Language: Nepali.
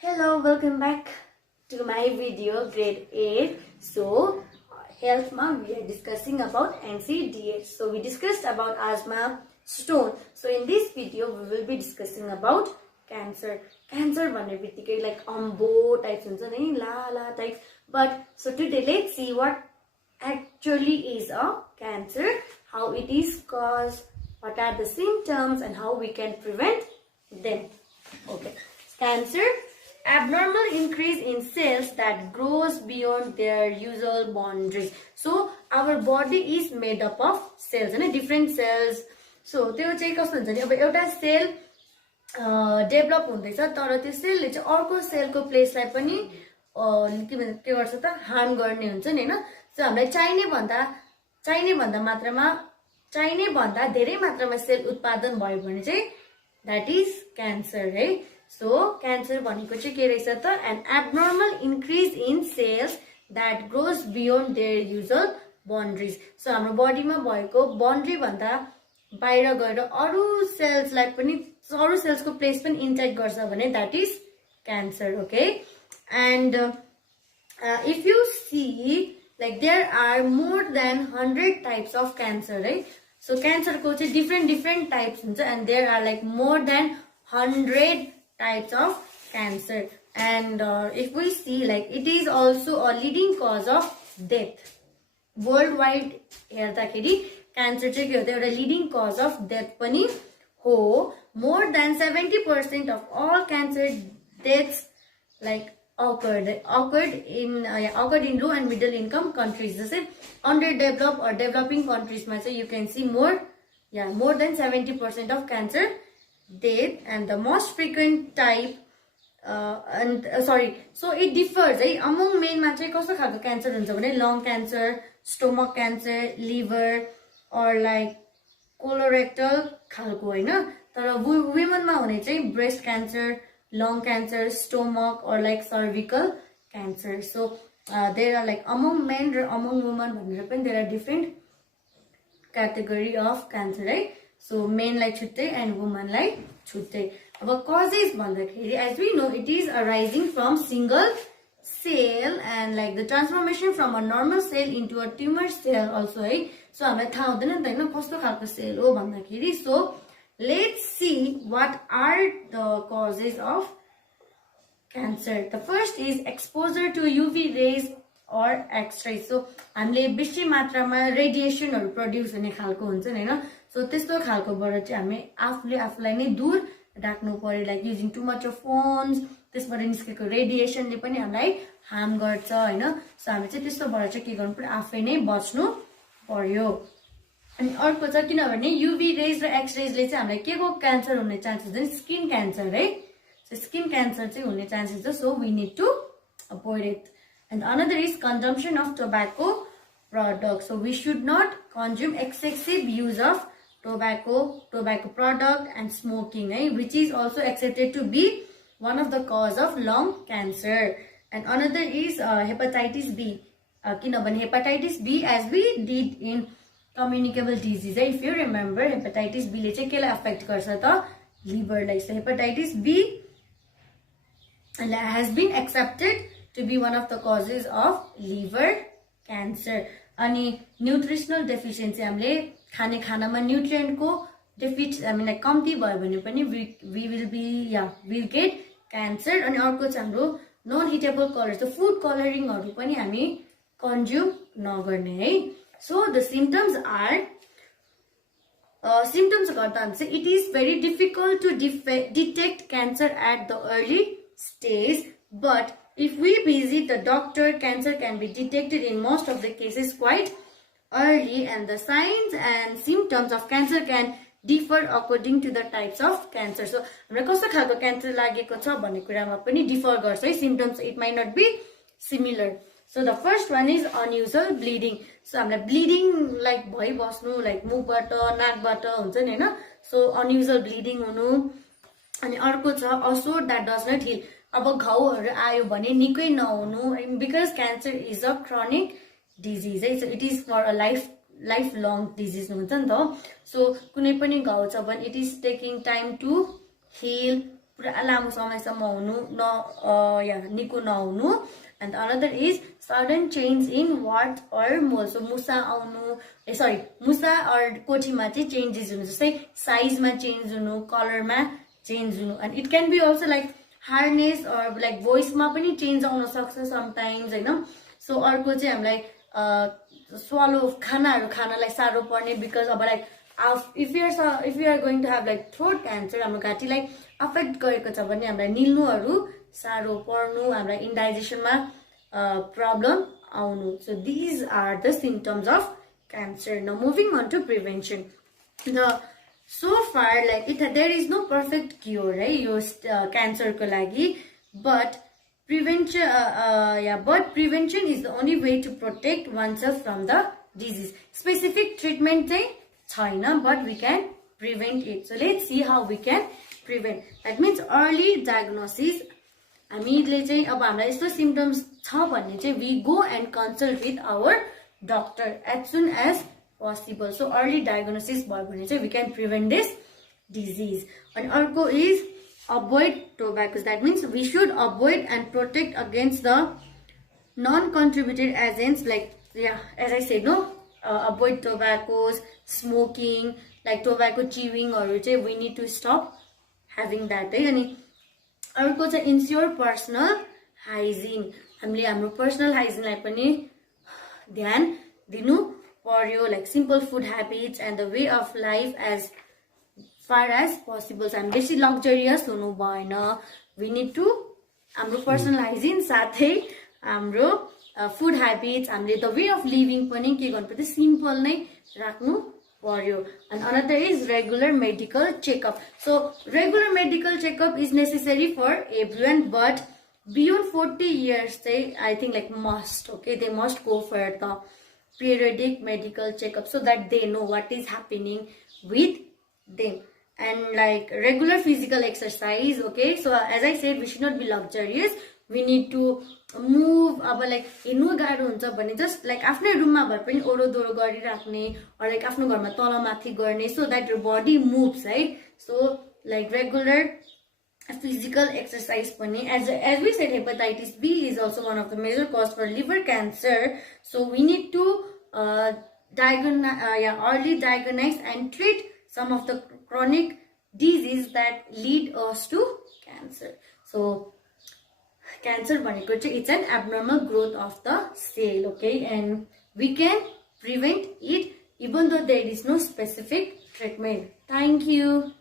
Hello, welcome back to my video grade 8. So, health ma we are discussing about NCDs. So, we discussed about asthma, stone. So, in this video we will be discussing about cancer. Cancer bhanne like ambo types huncha ni la types. But so today let's see what actually is a cancer, how it is caused, what are the symptoms and how we can prevent them. Okay. Cancer, abnormal increase in cells that grows beyond their usual boundaries. So our body is made up of cells and different cells. So त्यो चाहिँ कस्तो हुन्छ नि अब एउटा सेल डेभलप हुँदैछ तर त्यो सेलले चाहिँ अर्को सेलको प्लेसलाई पनि के गर्छ त हार्म गर्ने हुन्छ नि हैन. सो हामीलाई चाहिने भन्दा धेरै मात्रामा सेल उत्पादन भयो भने चाहिँ that is cancer, right? So cancer भनेको चाहिँ के रहेछ त an abnormal increase in cells that grows beyond their usual boundaries. So हाम्रो बडीमा भएको बाउन्ड्री भन्दा बाहिर गएर अरु सेल्सलाई पनि अरु सेल्सको प्लेस पनि इन्टेक गर्छ भने that is cancer. Okay, and if you see like there are more than 100 types of cancer, right? So cancer ko चाहिँ different types हुन्छ and there are like more than 100 types of cancer. And if we see like it is also a leading cause of death worldwide. हेर्दाखेरि cancer चाहिँ के हो त एउटा leading cause of death पनि हो. More than 70% of all cancer deaths like occurred in low and middle income countries. जस्तै underdeveloped or developing countries मा चाहिँ you can see more than 70% of cancer death. And the most frequent type so it differs among men मा चाहिँ कस्तो खालको क्यान्सर हुन्छ भने lung cancer, stomach cancer, liver or like colorectal खालको हैन. तर women मा हुने चाहिँ breast cancer, lung cancer, stomach or like cervical cancer. So there are like among men or among women भनेर पनि there are different category of cancer, right? So men like छुट्टै and women like छुट्टै. अब causes भन्दाखेरि as we know it is arising from single cell and like the transformation from a normal cell into a tumor cell also, है. So हामीलाई थाहा हुँदैन नि त हैन कस्तो खालको सेल हो भन्दाखेरि. So let's see what are the causes of cancer. The first is exposure to UV rays or X-rays. So हामीले बेसी मात्रामा रेडिएसनहरु प्रोड्युस हुने खालको हुन्छ नि हैन. सो त्यस्तो खालकोबाट चाहिँ हामी आफूलाई नै दूर राख्नु पर्यो. Like using too much of phones त्यसबाट निस्केको रेडिएसनले पनि हामीलाई हार्म गर्छ हैन. सो हामी चाहिँ त्यस्तोबाट चाहिँ के गर्नु पर्यो आफै नै बच्नु पर्यो. अनि अर्को छ किनभने युभी रेज र एक्स रेजले चाहिँ हामीलाई के को क्यान्सर हुने चान्सेस छ स्किन क्यान्सर, है. So skin cancer चाहिँ हुने chances छ. So we need to avoid it. And another is consumption of tobacco products. So we should not consume excessive use of tobacco product and smoking, which is also accepted to be one of the cause of lung cancer. And another is hepatitis B. किनभने hepatitis B as we did in communicable disease, if you remember hepatitis B ले चाहिँ केलाई affect गर्छ त liver लाई. So hepatitis B has been accepted to be one of the causes of liver cancer. अनि nutritional deficiency हामीले खाने खानामा nutrient को deficit हामीलाई कम्ती भयो भने पनि we'll get cancer. अनि अर्को चाहिँ हाम्रो non heatable colors, so food coloring हरु पनि हामी consume नगर्ने, है. So the symptoms are symptoms it is very difficult to detect cancer at the early stage, but if we visit the doctor, cancer can be detected in most of the cases quite early, and the signs and symptoms of cancer can differ according to the types of cancer. So हामीलाई कस्तो खालको क्यान्सर लागेको छ भन्ने कुरामा पनि डिफर गर्छ, है. Symptoms it might not be similar. So the first one is unusual bleeding. So हामीलाई bleeding like भइबस्नु like मुखबाट नाकबाट हुन्छ नि हैन. So unusual bleeding हुनु. अनि अर्को छ a sore that does not heal. अब घाउहरु आयो भने निकै नहुनु, because cancer is a chronic disease, है. So it is for a lifelong disease हुन्छ नि त. So कुनै पनि घाउ छ भने it is taking time to heal पुरा लामो समयसम्म हुनु निको नहुनु and another is sudden change in what or mole so musa आउनु musa or कोठीमा चाहिँ changes हुनु जस्तै size मा change हुनु color मा change हुनु and it can be also like hardness or like voice मा पनि change आउन सक्छ sometimes हैन so अर्को चाहिँ हामीलाई swallow खानाहरु खानलाई सारो पर्ने because अब like if you are going to have like throat cancer हाम्रो घाँटीलाई affect गरेको छ भने हामीलाई निल्नुहरु सारो पर्नु हामीलाई indigestion मा problem आउनु so these are the symptoms of cancer. Now moving on to prevention. So far like there is no perfect cure right यो cancer को लागि but prevention is the only way to protect oneself from the disease. Specific treatment चाहिँ छैन but we can prevent it. So let's see how we can prevent. That means early diagnosis. हामीले चाहिँ अब हामीलाई यस्तो symptoms छ भन्ने चाहिँ we go and consult with our doctor as soon as possible. So early diagnosis भयो भने चाहिँ we can prevent this disease. And अर्को is avoid tobacco. That means we should avoid and protect against the non-contributed agents like as I said avoid tobaccos, smoking, like tobacco chewing or we need to stop having that. अनि अर्को चाहिँ ensure personal hygiene. हामीले हाम्रो personal hygiene लाई पनि ध्यान दिनु पर्यो like simple food habits and the way of life as far as possible. हामी बेसी luxurious हुनु भएन. We need to हाम्रो personal hygiene साथै हाम्रो food habits हामीले the way of living पनि के गर्नु पर्छ simple नै राख्नु पर्यो. And another is regular medical checkup. So regular medical checkup is necessary for everyone but beyond 40 years say I think like must they must go for the periodic medical checkup so that they know what is happening with them. And like regular physical exercise so as I said we should not be luxurious. We need to move अब like हिँड्नु गाह्रो हुन्छ भने just like आफ्नै रुममा भए पनि ओरोदोरो गरिराख्ने or like आफ्नो घरमा तलमाथि गर्ने so that your body moves right. So like regular physical exercise पनि as we said hepatitis B is also one of the major cause for liver cancer. So we need to early diagnose and treat some of the chronic disease that lead us to cancer. So cancer भनेको चाहिँ it's an abnormal growth of the cell and we can prevent it even though there is no specific treatment. Thank you.